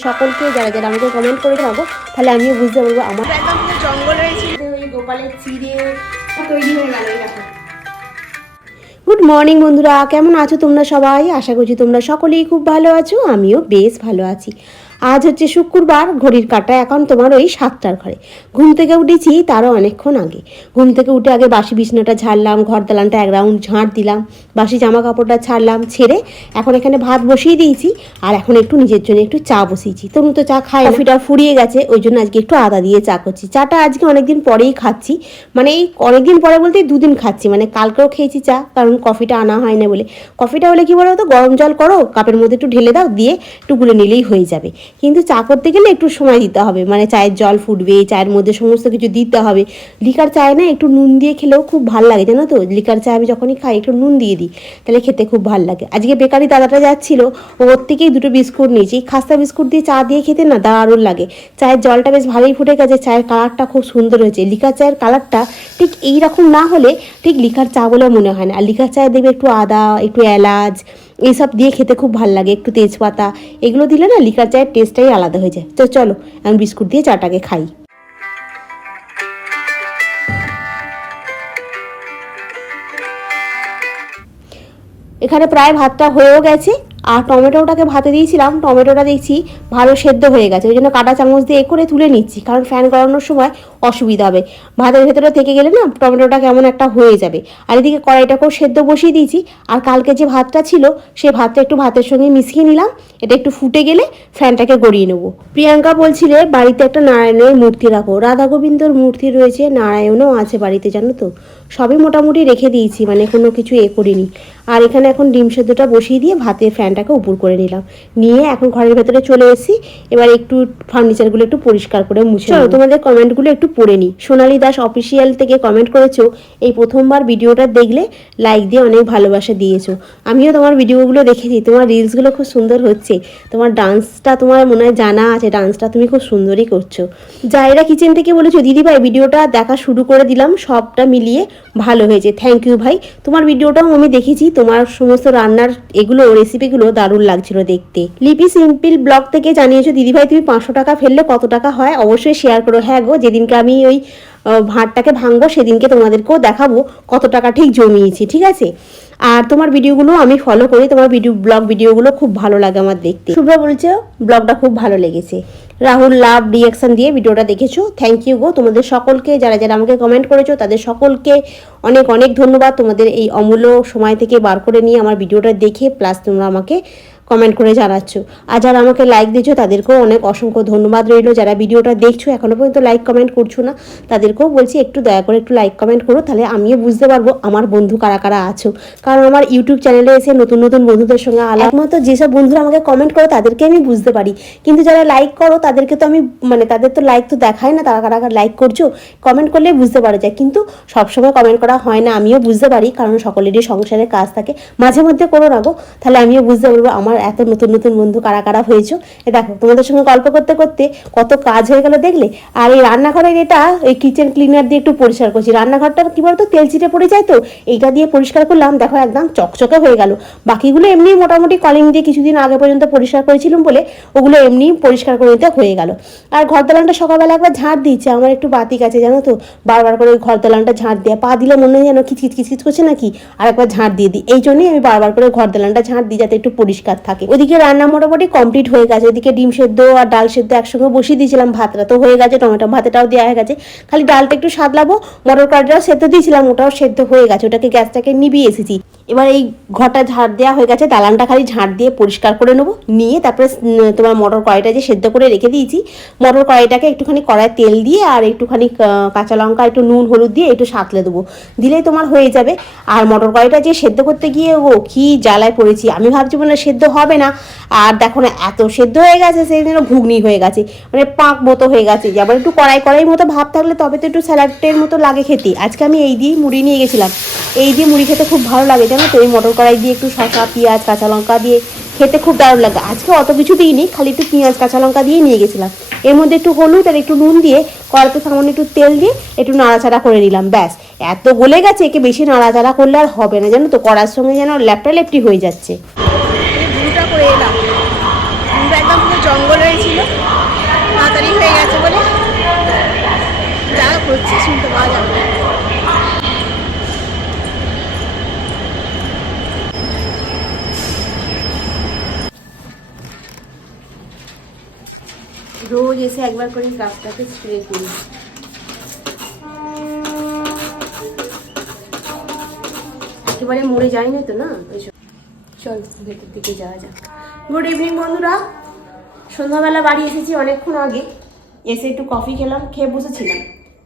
সকলকে যারা যারা আমাকে কমেন্ট করে থাকো তাহলে আমিও বুঝতে পারব আমার জঙ্গল রয়েছে ওই গোপালের চিড়ে তৈরি হয়ে গেল গুড মর্নিং বন্ধুরা কেমন আছো তোমরা সবাই? আশা করছি তোমরা সকলেই খুব ভালো আছো আমিও বেশ ভালো আছি। আজ হচ্ছে শুক্রবার, ঘড়ির কাটা এখন তোমার ওই সাতটার ঘরে। ঘুম থেকে উঠেছি তারও অনেকক্ষণ আগে। ঘুম থেকে উঠে আগে বাসি বিছনাটা ঝাড়লাম, ঘর দালানটা এক রাউন্ড ঝাঁট দিলাম, বাসি জামা কাপড়টা ছাড়লাম, ছেড়ে এখন এখানে ভাত বসিয়ে দিয়েছি আর এখন একটু নিজের জন্য একটু চা বসিয়েছি। তনু তো চা খায়। কফিটা ফুরিয়ে গেছে, ওই জন্য আজকে একটু আদা দিয়ে চা করছি। চাটা আজকে অনেকদিন পরেই খাচ্ছি মানে এই অনেকদিন পরে বলতে দুদিন খাচ্ছি মানে কালকেও খেয়েছি চা, কারণ কফিটা আনা হয় না বলে। কফিটা হলে কি বলো তো, গরম জল করো, কাপের মধ্যে একটু ঢেলে দাও, দিয়ে একটু গুলে নিলেই হয়ে যাবে। কিন্তু চা করতে গেলে একটু সময় দিতে হবে। মানে চায়ের জল ফুটবে, চায়ের মধ্যে সমস্ত কিছু দিতে হবে। লিকার চায় না একটু নুন দিয়ে খেলেও খুব ভালো লাগে, জানো তো? লিকার চা আমি যখনই খাই একটু নুন দিয়ে দিই, তাহলে খেতে খুব ভালো লাগে। আজকে বেকারি দাদাটা যাচ্ছিল ওর থেকেই দুটো বিস্কুট নিয়েছি। এই খাস্তা বিস্কুট দিয়ে চা দিয়ে খেতে না দারুণ লাগে। চায়ের জলটা বেশ ভালোই ফুটে গেছে, চায়ের কালারটা খুব সুন্দর হয়েছে। লিকার চায়ের কালারটা ঠিক এইরকম না হলে ঠিক লিকার চা বলে মনে হয় না। আর লিকার চায়ে দেবে একটু আদা, একটু এলাচ এইসব দিয়ে খেতে খুব ভালো লাগে, একটু তেজপাতা, এগুলো দিলে না লিকার চায়ের টেস্টটাই আলাদা হয়ে যায়। তো চলো, আমি বিস্কুট দিয়ে চাটাকে খাই। এখানে প্রায় ভাতটা হয়েও গেছে। আর টমেটোটাকে ভাতে দিয়েছিলাম, টমেটোটা দেখছি ভালো সেদ্ধ হয়ে গেছে। ওই জন্য কাটা চামচ দিয়ে এ করে তুলে নিচ্ছি, কারণ ফ্যান গড়ানোর সময় অসুবিধা হবে। ভাতের ভেতরে থেকে গেলে না টমেটোটা কেমন একটা হয়ে যাবে। আর এদিকে কড়াইটাকেও সেদ্ধ বসিয়ে দিয়েছি, আর কালকে যে ভাতটা ছিল সেই ভাতটা একটু ভাতের সঙ্গে মিশিয়ে নিলাম। এটা একটু ফুটে গেলে ফ্যানটাকে গড়িয়ে নেব। প্রিয়াঙ্কা বলছিলে, বাড়িতে একটা নারায়ণের মূর্তি রাখো। রাধা গোবিন্দর মূর্তি রয়েছে, নারায়ণও আছে বাড়িতে, জানো তো? সবই মোটামুটি রেখে দিয়েছি মানে কোনো কিছু এ করিনি। আর এখানে এখন ডিম সেদ্ধটা বসিয়ে দিয়ে ভাতের ফ্যানটাকে উপর করে নিলাম। নিয়ে এখন ঘরের ভেতরে চলে এসেছি। এবার একটু ফার্নিচারগুলো একটু পরিষ্কার করে মুছে চলো তোমাদের কমেন্টগুলো একটু পড়ে নিই। সোনালী দাস অফিসিয়াল থেকে কমেন্ট করেছ এই প্রথমবার ভিডিওটা দেখলে লাইক দিয়ে অনেক ভালোবাসা দিয়েছ। আমিও তোমার ভিডিওগুলো দেখেছি তোমার রিলসগুলো খুব সুন্দর হচ্ছে। তোমার ডান্সটা তোমার মনে হয় জানা আছে ডান্সটা তুমি খুব সুন্দরই করছ। জায়রা কিচেন থেকে বলেছ দিদিভাই ভিডিওটা দেখা শুরু করে দিলাম সবটা মিলিয়ে ভালো হয়েছে। থ্যাংক ইউ ভাই। তোমার ভিডিওটাও আমি দেখেছি তোমার সমস্ত রান্নার এগুলো রেসিপিগুলো দারুণ লাগছিল দেখতে। লিপি সিম্পল ব্লগ থেকে জানিয়েছো, দিদিভাই, তুমি পাঁচশো টাকা ফেললে কত টাকা হয়? অবশ্যই শেয়ার করো। হ্যাঁ গো, যেদিনকে আমি ওই ভাঁড়টাকে ভাঙবো, সেদিনকে তোমাদেরকেও দেখাবো কত টাকা ঠিক জমিয়েছি, ঠিক আছে? আর তোমার ভিডিওগুলো আমি ফলো করি, তোমার ভিডিও ব্লগ ভিডিওগুলো খুব ভালো লাগে আমার দেখতে। শুভ্রা বলছে ব্লগটা খুব ভালো লেগেছে। রাহুল লাভ রিয়াকশান দিয়ে ভিডিওটা দেখেছ। থ্যাংক ইউ গো। তোমাদের সকলকে, যারা যারা আমাকে কমেন্ট করেছ, তাদের সকলকে অনেক অনেক ধন্যবাদ। তোমাদের এই অমূল্য সময় থেকে বার করে নিয়ে আমার ভিডিওটা দেখে প্লাস তোমরা আমাকে কমেন্ট করে জানাচ্ছ। আর যারা আমাকে লাইক দিচ্ছ তাদেরকেও অনেক অসংখ্য ধন্যবাদ রইল। যারা ভিডিওটা দেখছ এখনও পর্যন্ত লাইক কমেন্ট করছ না, তাদেরকেও বলছি একটু দয়া করে একটু লাইক কমেন্ট করো, তাহলে আমিও বুঝতে পারব আমার বন্ধু কারা কারা আছো। কারণ আমার ইউটিউব চ্যানেলে এসে নতুন নতুন বন্ধুদের সঙ্গে একমাত্র যেসব বন্ধুরা আমাকে কমেন্ট করো, তাদেরকে আমি বুঝতে পারি। কিন্তু যারা লাইক করো, তাদেরকে তো আমি মানে তাদের তো লাইক তো দেখায় না, তারা কারা কারা লাইক করছ কমেন্ট করলে বুঝতে পারা যায়। কিন্তু সবসময় কমেন্ট করা হয় না, আমিও বুঝতে পারি, কারণ সকলেরই সংসারের কাজ থাকে। মাঝে মধ্যে করো না গো, তাহলে আমিও বুঝতে পারব আমার এত নতুন নতুন বন্ধু কারা কারা হয়েছো? এ দেখো, তোমাদের সঙ্গে গল্প করতে করতে কত কাজ হয়ে গেল দেখলে? আর এই রান্নাঘরের এটা, এই কিচেন ক্লিনার দিয়ে একটু পরিষ্কার করছি। রান্নাঘরটা কি বলতো? তেল ছিটে পড়ে যায় তো? এইটা দিয়ে পরিষ্কার করলাম, দেখো একদম চকচকে হয়ে গেল। বাকিগুলো এমনি মোটামুটি কলিং দিয়ে কিছুদিন আগে পর্যন্ত পরিষ্কার করেছিলাম বলে ওগুলো এমনি পরিষ্কার করে নিতে হয়ে গেল। আর ঘর দালানটা সকালবেলা একবার ঝাঁট দিচ্ছে আমার একটু বাতি আছে জানো তো? বারবার করে ওই ঘর দালানটা ঝাঁট দেওয়া। পা দিলে মনে হয় যেন খিচকিচ খিচকিচ করছে নাকি? আর একবার ঝাঁট দিয়ে দিই। এই জন্যই আমি বারবার করে ঘর দালানটা ঝাঁট দিই, যাতে একটু পরিষ্কার থাকে। ওদিকে রান্না মোটামুটি কমপ্লিট হয়ে গেছে। ওদিকে ডিম সেদ্ধ আর ডাল সেদ্ধ একসঙ্গে বসিয়ে দিয়েছিলাম ভাতটা। তো হয়ে গেছে, টমেটো ভাতেটাও দেওয়া হয়ে গেছে। খালি ডালটা একটু সাদলাবো, মটর কড়াইটাও সেদ্ধ দিয়েছিলাম, ওটাও সেদ্ধ হয়ে গেছে। ওটাকে গ্যাসটাকে নিবিয়ে এসেছি। এবার এই ঘরটা ঝাড় দেওয়া হয়ে গেছে, দালানটা খালি ঝাড় দিয়ে পরিষ্কার করে নেব। নিয়ে তারপরে তোমার মটর কড়াইটা যে সেদ্ধ করে রেখে দিয়েছি, মটর কড়াইটাকে একটুখানি কড়াই তেল দিয়ে আর একটুখানি কাঁচা লঙ্কা, একটু নুন, হলুদ দিয়ে একটু সাঁতলে দেবো। দিলেই তোমার হয়ে যাবে। আর মটর কড়াইটা যে সেদ্ধ করতে গিয়ে, ও কি জ্বালায় পড়েছি। আমি ভাবছি মনে সেদ্ধ হবে না। আর দেখো না, এত সেদ্ধ হয়ে গেছে সেই জন্য ঘুগনি হয়ে গেছে মানে পাক মতো হয়ে গেছে। যেমন একটু কড়াই কড়াই মতো ভাব থাকলে তবে তো একটু স্যালাডের মতো লাগে খেতে। আজকে আমি এই দিয়েই মুড়ি নিয়ে গেছিলাম। এই দিয়ে মুড়ি খেতে খুব ভালো লাগে, জানো তো? এই মটর কড়াই দিয়ে একটু শসা, পেঁয়াজ, কাঁচা লঙ্কা দিয়ে খেতে খুব দারুণ লাগে। আজকে অত কিছু দিইনি, খালি একটু পেঁয়াজ, কাঁচা লঙ্কা দিয়ে নিয়ে গেছিলাম। এর মধ্যে একটু হলুদ আর একটু নুন দিয়ে কড়াতে সামান্য একটু তেল দিয়ে একটু নাড়াচাড়া করে নিলাম, ব্যাস। এত গলে গেছে, একে বেশি নাড়াচাড়া করলে আর হবে না, জানো তো? কড়ার সঙ্গে যেন ল্যাপটা লেপটি হয়ে যাচ্ছে। করে এলাম। ভুলটা একদম পুরো জঙ্গল হয়েছিল। তাড়াতাড়ি হয়ে গেছে বলে। যা করছে শুনতে পাওয়া যাবে। রোজ এসে একবার করে গাছটাকে স্প্রে করি। একেবারে মরে যায় না তো না? ওই জন্য। চল ভেতর দিকে যাওয়া যাক। গুড ইভিনিং বন্ধুরা। সন্ধ্যাবেলা বাড়ি এসেছি অনেকক্ষণ আগে। এসে একটু কফি খেলাম, খেয়ে বসেছিলাম।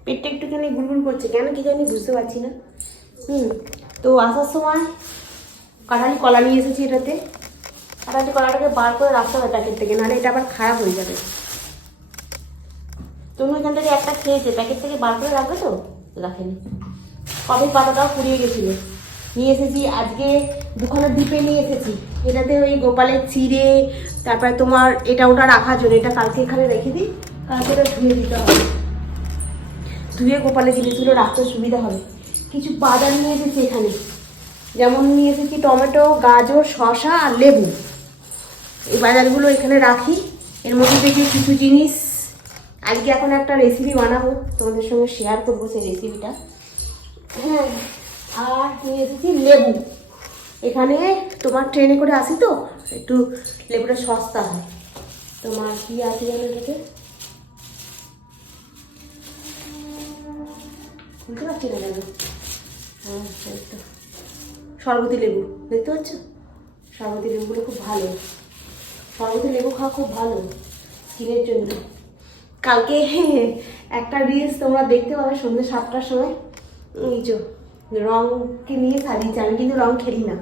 পেটটা একটুখানি গুলগুল করছে। কেন কি জানি বুঝতে পারছি না। হুম, তো আসার সময় কাঁঠালি কলা নিয়ে এসেছি এটাতে। কাঁঠালি কলাটাকে বার করে রাখতে হবে প্যাকেট থেকে, নাহলে এটা আবার খারাপ হয়ে যাবে। তুমি ওইখান থেকে একটা খেয়েছে, প্যাকেট থেকে বার করে রাখবে তো? রাখেনি। কফির পাতাটাও পুড়িয়ে গেছিল। নিয়ে এসেছি। আজকে দুখানা দ্বীপে নিয়ে এসেছি। এটাতে ওই গোপালের চিড়ে তারপরে তোমার এটা ওটা রাখার জন্য, এটা কালকে এখানে রেখে দিই। কালকে এটা ধুয়ে দিতে হবে। ধুয়ে গোপালের জিনিসগুলো রাখতে সুবিধা হবে। কিছু বাজার নিয়ে এসেছি এখানে। যেমন নিয়ে এসেছি টমেটো, গাজর, শসা আর লেবু। এই বাজারগুলো এখানে রাখি। এর মধ্যে থেকে কিছু জিনিস আজকে এখন একটা রেসিপি বানাবো। তোমাদের সঙ্গে শেয়ার করব সেই রেসিপিটা হ্যাঁ আর নিয়ে এসেছি লেবু। এখানে তোমার ট্রেনে করে আসি তো, একটু লেবুটা সস্তা হয়। তোমার কি আছে জানো এটাতে বুঝতে পারছি না কেন? হ্যাঁ তো। শরবতি লেবু, দেখতে পাচ্ছ? শরবতি লেবুগুলো খুব ভালো। শরবতি লেবু খাওয়া খুব ভালো, স্কিনের জন্য। কালকে একটা রিলস তোমরা দেখতে পাবে সন্ধ্যে সাতটার সময়। এই রঙকে নিয়ে সাজিয়েছি আমি কিন্তু রং খেলি না।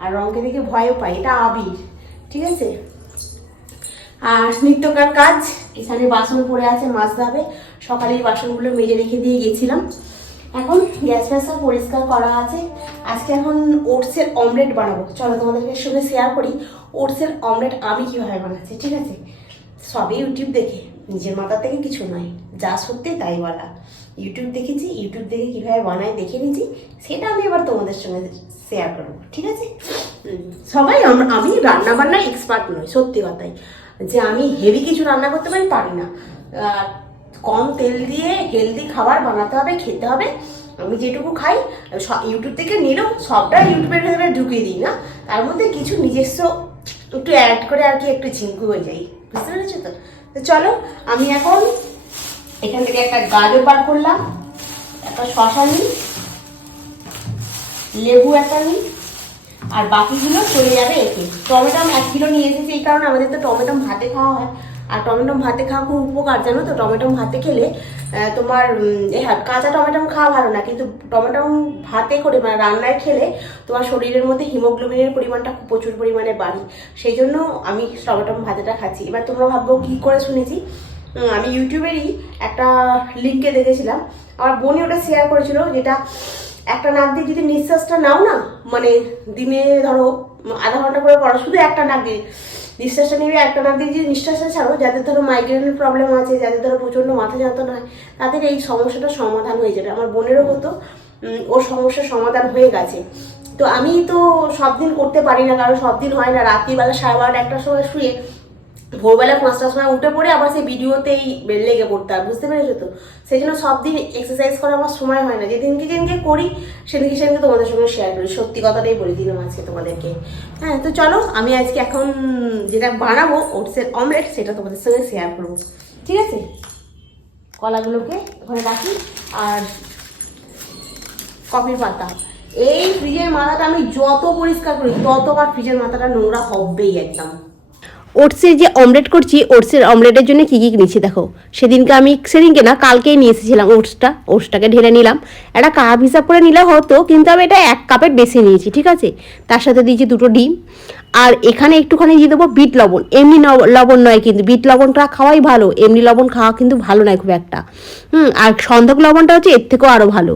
আর রঙকে দেখে ভয়ও পাই। এটা আবির। ঠিক আছে? আর নিত্যকার কাজ, এখানে বাসন পড়ে আছে, মাজতে হবে। সকালে বাসনগুলো মেজে রেখে দিয়ে গেছিলাম। এখন গ্যাস ফ্যাস পরিষ্কার করা আছে। আজকে এখন ওটসের অমলেট বানাবো। চলো তোমাদেরকে সঙ্গে শেয়ার করি। ওটসের অমলেট আমি কীভাবে বানাচ্ছি, ঠিক আছে? সবই ইউটিউব দেখে। নিজের মাথা থেকে কিছু নয়, যা সত্যি তাই বলা। ইউটিউব দেখেছি ইউটিউব দেখে কীভাবে বানাই দেখে নিয়েছি, সেটা আমি এবার তোমাদের সঙ্গে শেয়ার করব, ঠিক আছে? সবাই আমি রান্না বান্নায় এক্সপার্ট নই, সত্যি কথাই। যে আমি হেভি কিছু রান্না করতে পারি পারি না। কম তেল দিয়ে হেলদি খাবার বানাতে হবে, খেতে হবে। আমি যেটুকু খাই ইউটিউব থেকে নিলেও সবটা ইউটিউবের ভেতরে ঢুকিয়ে দিই, না? তার মধ্যে কিছু নিজস্ব একটু অ্যাড করে আর কি, একটু ঝিঙ্কু হয়ে যাই বুঝতে পেরেছ তো? তো চলো, আমি এখন এখান থেকে একটা গাজর বার করলাম, একটা শশা নিই, লেবু একটা নিই, আর বাকিগুলো চলে যাবে এতে টমেটো আমি এক কিলো নিয়ে এসেছি, এই কারণে আমাদের তো টমেটো ভাতে খাওয়া হয়। আর টমেটো ভাতে খাওয়া খুব উপকার, জানো তো? টমেটো ভাতে খেলে তোমার হ্যাঁ কাঁচা টমেটো খাওয়া ভালো না, কিন্তু টমেটো ভাতে করে মানে রান্নায় খেলে তোমার শরীরের মধ্যে হিমোগ্লোবিনের পরিমাণটা খুব প্রচুর পরিমাণে বাড়ে। সেই জন্য আমি টমেটো ভাতেটা খাচ্ছি। এবার তোমরা ভাববো কী করে শুনেছি? আমি ইউটিউবেরই একটা লিঙ্কে দেখেছিলাম। আমার বোনই ওটা শেয়ার করেছিল, যেটা একটা নাক দিয়ে যদি নিঃশ্বাসটা নাও না মানে দিনে ধরো আধা ঘণ্টা করে পড়ো, শুধু একটা নাক দিয়ে নিঃশ্বাসটা নিবে, একটা নাক দিয়ে যদি নিঃশ্বাসটা ছাড়ো, যাদের ধরো মাইগ্রেনের প্রবলেম আছে, যাদের ধরো প্রচণ্ড মাথা যন্ত্রণা হয়, তাদের এই সমস্যাটা সমাধান হয়ে যাবে। আমার বোনেরও হতো ওর সমস্যার সমাধান হয়ে গেছে। তো আমি তো সব দিন করতে পারি না, কারণ সব দিন হয় না। রাত্রিবেলা সাড়ে বারোটা একটার সময় শুয়ে ভোরবেলা পাঁচটার সময় উঠে পড়ে আবার সেই ভিডিওতেই লেগে পড়তে হয়, বুঝতে পেরেছ তো? সেই জন্য সব দিন এক্সারসাইজ করা আমার সময় হয় না। যেদিনকে যেদিনকে করি, সেদিনকে সেদিনকে তোমাদের সঙ্গে শেয়ার করি। সত্যি কথাটাই বলে দিলাম আজকে তোমাদেরকে। হ্যাঁ তো চলো, আমি আজকে এখন যেটা বানাবো ওটসের অমলেট সেটা তোমাদের সঙ্গে শেয়ার করব। ঠিক আছে? কলাগুলোকে ওখানে রাখি আর কফির পাতা। এই ফ্রিজের মাথাটা আমি যত পরিষ্কার করি তত আমার ফ্রিজের মাথাটা নোংরা হবেই একদম। ওটসের যে অমলেট করছি, ওটসের অমলেটের জন্য কী কী নিচ্ছি দেখো। সেদিনকে আমি, সেদিনকে না, কালকেই নিয়ে এসেছিলাম ওটসটা, ওটসটাকে ঢেলে নিলাম। একটা কাপ হিসাব করে নিলে হতো, কিন্তু আমি এটা এক কাপের বেশি নিয়েছি, ঠিক আছে? তার সাথে দিয়েছি দুটো ডিম। আর এখানে একটুখানি দিয়ে দেবো বিট লবণ। এমনি লবণ নয় কিন্তু, বিট লবণটা খাওয়াই ভালো, এমনি লবণ খাওয়া কিন্তু ভালো নয় খুব একটা। হুম, আর সন্ধক লবণটা হচ্ছে এর থেকেও আরও ভালো।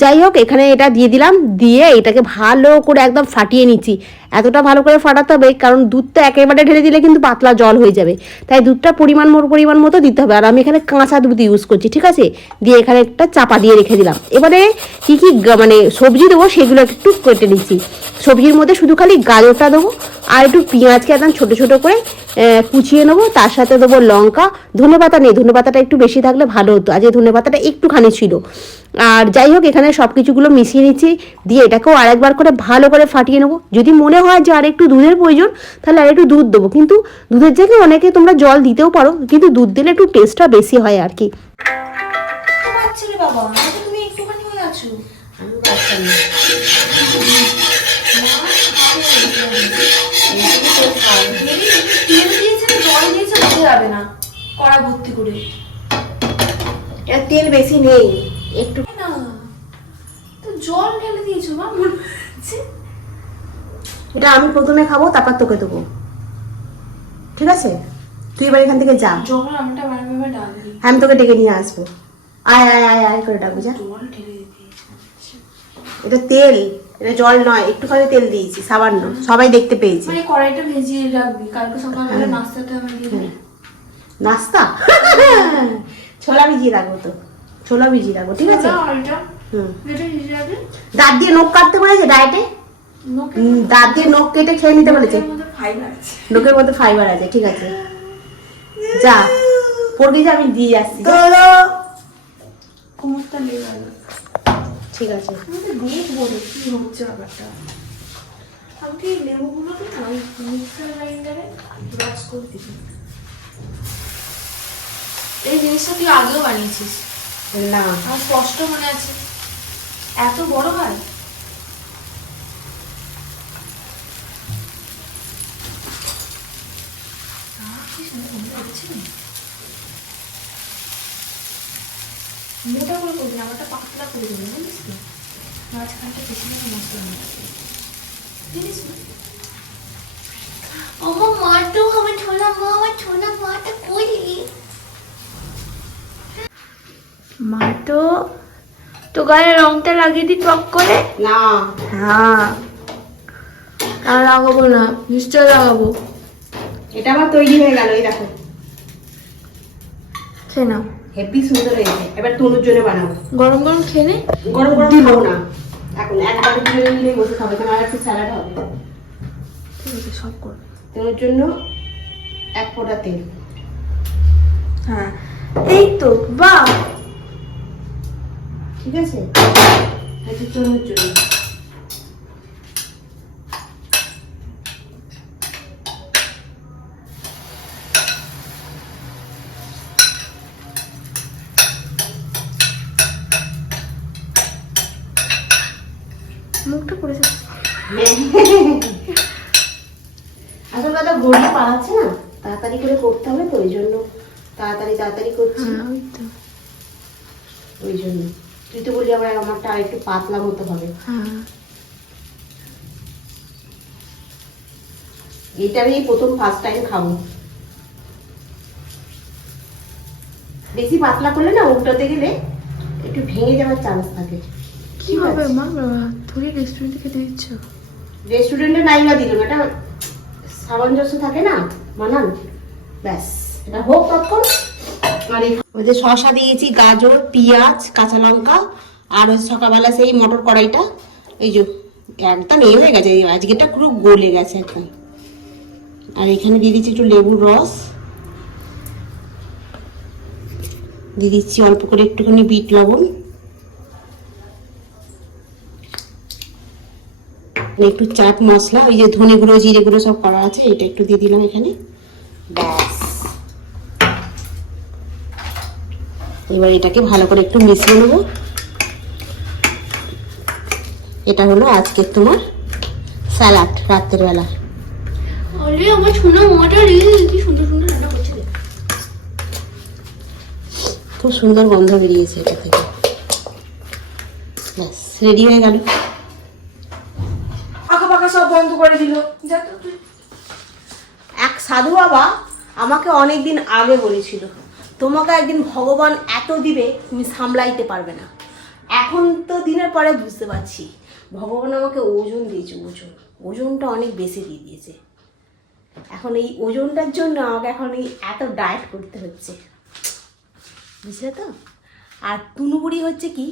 যাই হোক, এখানে এটা দিয়ে দিলাম, দিয়ে এটাকে ভালো করে একদম ফাটিয়ে নিচ্ছি। এতটা ভালো করে ফাটাতে হবে, কারণ দুধটা একেবারে ঢেলে দিলে কিন্তু পাতলা জল হয়ে যাবে। তাই দুধটা পরিমাণ পরিমাণ মতো দিতে হবে। আর আমি এখানে কাঁচা দুধ ইউজ করছি, ঠিক আছে? দিয়ে এখানে একটা চাপা দিয়ে রেখে দিলাম। এবারে কী কী মানে সবজি দেবো সেগুলো একটু কেটে নিচ্ছি। সবজির মধ্যে শুধু খালি গাজরটা দেবো আর একটু পেঁয়াজকে একদম ছোটো ছোটো করে কুচিয়ে নেব, তার সাথে দেবো লঙ্কা। ধনে পাতা নেই ধনে পাতাটা একটু বেশি থাকলে ভালো হতো। আজ এই ধনে পাতাটা একটুখানি ছিল। আর যাই হোক, এখানে সব কিছুগুলো মিশিয়ে নিচ্ছি, দিয়ে এটাকেও আরেকবার করে ভালো করে ফাটিয়ে নেব। যদি মনে হয় যে আর একটু দুধের প্রয়োজন, তাহলে আর একটু দুধ দেবো। কিন্তু দুধের জায়গায় অনেকে তোমরা জল দিতেও পারো, কিন্তু দুধ দিলে একটু টেস্টটা বেশি হয় আর কি পারতাম না। তেল দিয়েছে না জল দিয়েছে বোঝা যাবে না কড়া ভর্তি করে। তেল বেশি নেই একটু না তো জল ঢেলে দিয়েছ মা মনে হচ্ছে। এটা আমি প্রথমে খাব তারপর তোকে দেবো। ঠিক আছে? তুই এবার এখান থেকে যা। যখন আমটা এবার আমি তোকে ডেকে নিয়ে আসব। আয় আয় আয় আয় করে ডাকবো যা। এটা তেল এটা জল নয় একটুখানি তেল দিয়েছি সামান্য। সবাই দেখতে পেয়েছি। মানে কড়াইটা ভেজিয়ে রাখবি কালকে সকালবেলা নাস্তাতে আমি দিয়ে। নাস্তা? ছোলা ভিজিয়ে রাখব তো। ছোলা ভিজিয়ে রাখব ঠিক আছে? দাঁত দিয়ে নখ কাটতে বলেছে ডায়েটে? দাঁত দিয়ে নখ কেটে খেয়ে নিতে বলেছে। নখের মধ্যে ফাইবার আছে। লোকের মধ্যে ফাইবার আছে ঠিক আছে। যা পড়বি যে আমি দিয়ে আসছি ঠিক আছে। লেবুগুলোকে মিক্সার গ্রাইন্ডারে করে দিবি। এই জিনিসটা তুই আগেও বানিয়েছিস। না। আমার স্পষ্ট মনে আছে। এত বড় হয়? মোটা করে করবি না, আমারটা পাতলা করে দেবি বুঝলিস তো? মাঝখানটা পিছনে মশলা হবে। জানিস না আমার মাটো আমার ছোলা মা আমার ছোলা মাটা করি মাটো তো তো গায়ে রংটা লাগিয়ে দিই টক করে? না। হ্যাঁ। আর লাগাবো না নিশ্চয় লাগাবো। এটা আমার তৈরি হয়ে গেল এই দেখো। সে না হেভি সুন্দর হয়েছে। এবার তনুর জন্য বানাবো। গরম গরম খেয়ে নে। গরম গরম খাব না। এখন একবারে দুজনে মিলে বসে খাব তোমার আর একটু স্যালাড হবে। ঠিক আছে সব করব। তনুর জন্য এক ফোঁটা তেল। হ্যাঁ। এই তো বাহ! ঠিক আছে? এটা তনুর জন্য। মুখটা পড়েছে আসল কথা গড়িয়ে পালাচ্ছে না? তাড়াতাড়ি করে করতে হবে তো ওই জন্য। তাড়াতাড়ি তাড়াতাড়ি করছি। হ্যাঁ ওই জন্য। তুই তো বললি আবার আমারটা আর একটু পাতলা মতো হবে। হ্যাঁ। এটা আমি প্রথম ফার্স্ট টাইম খাব। বেশি পাতলা করলে না উল্টাতে গেলে একটু ভেঙে যাওয়ার চান্স থাকে। কি হবে মা? বাবা থোড়ি রেস্টুরেন্টে খেতে দিচ্ছ? রেস্টুরেন্টে নাই বা দিল এটা সামঞ্জস্য থাকে না মানান ব্যাস এটা হোক তখন আর ওই যে শশা দিয়েছি, গাজর, পেঁয়াজ, কাঁচা লঙ্কা, আর ওই সকালবেলা সেই মটর কড়াইটা, এই যে একদম এ হয়ে গেছে এই আজকেরটা পুরো গলে গেছে একদম। আর এখানে দিয়ে দিচ্ছি একটু লেবুর রস। দিয়ে দিচ্ছি অল্প করে একটুখানি বিট লবণ। একটু চাট মশলা, ওই যে ধনে গুঁড়ো, জিরে গুঁড়ো সব করা আছে, এটা একটু দিয়ে দিলাম এখানে। ব্যাস। এবার এটাকে ভালো করে একটু মিশিয়ে নেব। এটা হলো আজকে তোমার স্যালাড রাত্রের বেলা। আমার ছোলা মাটা কি সুন্দর সুন্দর রান্না করছে খুব সুন্দর গন্ধ বেরিয়েছে এটা থেকে। ব্যাস রেডি হয়ে গেল। পাকা পাকা সব বন্ধ করে দিল। এক সাধু বাবা আমাকে অনেক দিন আগে বলেছিল। তোমাকে একদিন ভগবান এত দিবে, তুমি সামলাইতে পারবে না। এখন তো দিনের পরে বুঝতে পারছি, ভগবান আমাকে ওজন দিয়েছে, ওজন। ওজনটা অনেক বেশি দিয়ে দিয়েছে। এখন এই ওজনটার জন্য আমাকে এখন এই এত ডায়েট করতে হচ্ছে। বুঝলে তো? আর টুনুবুড়ি হচ্ছে কি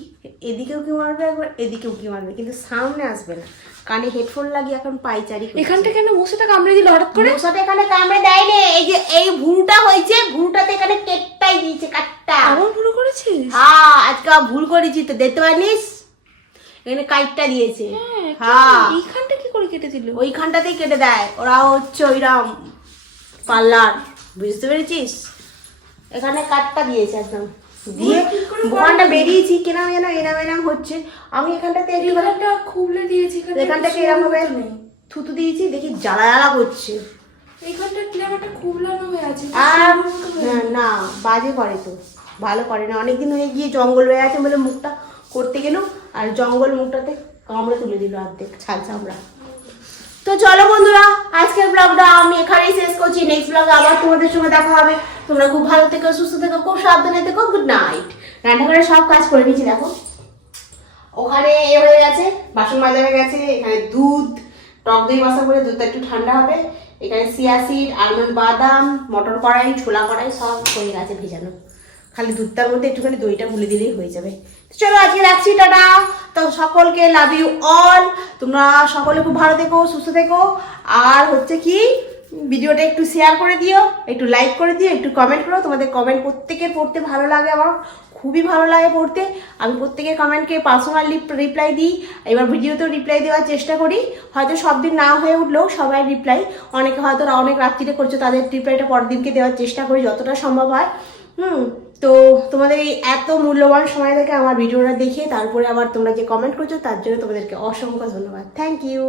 এদিকেও কি মারবে একবার এদিকেও কি মারবে কিন্তু সামনে আসবে না। কানে হেডফোন লাগিয়ে এখন পাইচারি করছে। এখানটা কেন মশাটা কামড়ে দিল হঠাৎ করে? মশাটা এখানে কামড়ে দেয়নি এই যে এই ভুলটা হয়েছে ভুলটাতে এখানে কেটটাই দিয়েছে কাটটা। আবার শুরু করেছিস? হ্যাঁ আজকে ভুল করেছি তো দেখতে পারিস? এখানে কাইটটা দিয়েছে। হ্যাঁ। এইখানটা কি করে কেটে দিল? ওইখানটাতেই কেটে দেয় ওরা হচ্ছে ওইরাম পার্লার বুঝতে পেরেছিস? এখানে কাটটা দিয়েছে একদম। দিয়ে বোকানটা বেরিয়েছি কেনাম যেন এনাম এনাম হচ্ছে। আমি এখানটাতে এখানটা খুবলে দিয়েছি এখানটাকে এরকম ভাবে থুতু দিয়েছি দেখি জ্বালা জ্বালা করছে। খুবলানো হয়ে আছে আর না, না বাজে করে তো ভালো করে না। অনেকদিন হয়ে গিয়ে জঙ্গল হয়ে আছে বলে মুখটা করতে গেল আর জঙ্গল মুখটাতে কামড়ে তুলে দিল অর্ধেক ছাল চামড়া তো চলো বন্ধুরা, আজকের ব্লগটা আমি এখানেই শেষ করছি। নেক্সট ব্লগে আবার তোমাদের সঙ্গে দেখা হবে। তোমরা খুব ভালো থেকো, সুস্থ থেকো, খুব সাবধানে থেকো গুড নাইট রান্নাঘরে সব কাজ করে নিয়েছি, দেখো। ওখানে এ হয়ে গেছে, বাসন মাজা হয়ে গেছে, এখানে দুধ, টক দই বসা করে দুধটা একটু ঠান্ডা হবে। এখানে সিয়াসিড আলমন্ড বাদাম, মটর কড়াই, ছোলা কড়াই সব হয়ে গেছে ভেজানো। খালি দুধটার মধ্যে একটুখানি দইটা গুলে দিলেই হয়ে যাবে। চলো আজকে রাখছি, টাটা। তো সকলকে লাভ ইউ অল তোমরা সকলে খুব ভালো থেকো, সুস্থ থেকো। আর হচ্ছে কি, ভিডিওটা একটু শেয়ার করে দিও, একটু লাইক করে দিও, একটু কমেন্ট করো। তোমাদের কমেন্ট প্রত্যেকের পড়তে ভালো লাগে আমার। খুবই ভালো লাগে পড়তে। আমি প্রত্যেকের কমেন্টকে পার্সোনালি রিপ্লাই দিই। এবার ভিডিওতেও রিপ্লাই দেওয়ার চেষ্টা করি। হয়তো সব দিন না হয়ে উঠলেও সবাই রিপ্লাই অনেকে হয়তো অনেক রাত্রিরে করছে, তাদের রিপ্লাইটা পরের দিনকে দেওয়ার চেষ্টা করি, যতটা সম্ভব হয়। হুম। তো তোমাদের এই এত মূল্যবান সময় থেকে আমার ভিডিওটা দেখে তারপরে আবার তোমরা যে কমেন্ট করছ, তার জন্য তোমাদেরকে অসংখ্য ধন্যবাদ। Thank you